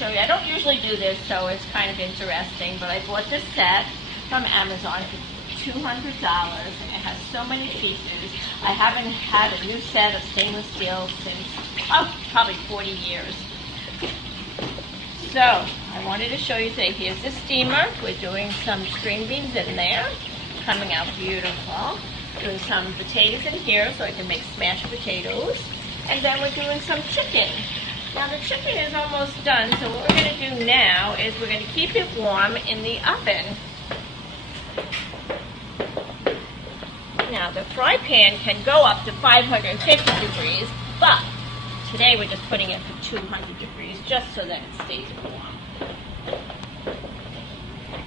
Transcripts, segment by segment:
show you. I don't usually do this, so it's kind of interesting, but I bought this set from Amazon for $200. It has so many features. I haven't had a new set of stainless steel since, probably 40 years. So, I wanted to show you today. Here's the steamer. We're doing some string beans in there. Coming out beautiful. Doing some potatoes in here so I can make smashed potatoes. And then we're doing some chicken. Now the chicken is almost done, so what we're going to do now is we're going to keep it warm in the oven. Now the fry pan can go up to 550 degrees, but today we're just putting it for 200 degrees just so that it stays warm.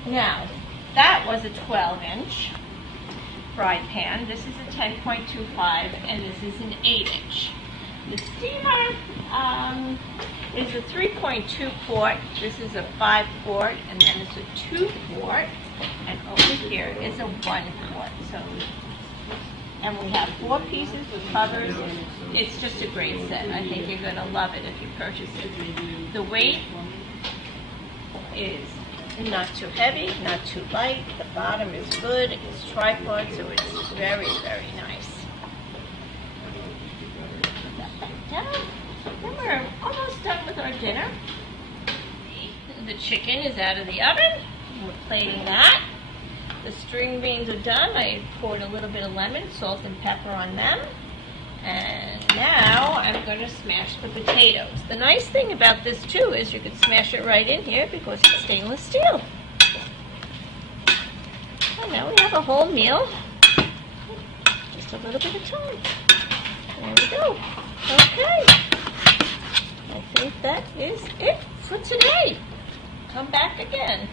Now, that was a 12-inch fry pan. This is a 10.25 and this is an 8-inch. The steamer is a 3.2 quart. This is a 5 quart, and then it's a 2 quart, and over here is a 1 quart. So, and we have 4 pieces with covers. It's just a great set. I think you're going to love it if you purchase it. The weight is not too heavy, not too light. The bottom is good. It's tripod, so it's very, very nice. Put that back down. Then we're almost done with our dinner. The chicken is out of the oven. We're plating that. The string beans are done. I poured a little bit of lemon, salt, and pepper on them. And now I'm going to smash the potatoes. The nice thing about this too is you can smash it right in here because it's stainless steel. And now we have a whole meal. Just a little bit of time. There we go. Okay. I think that is it for today. Come back again.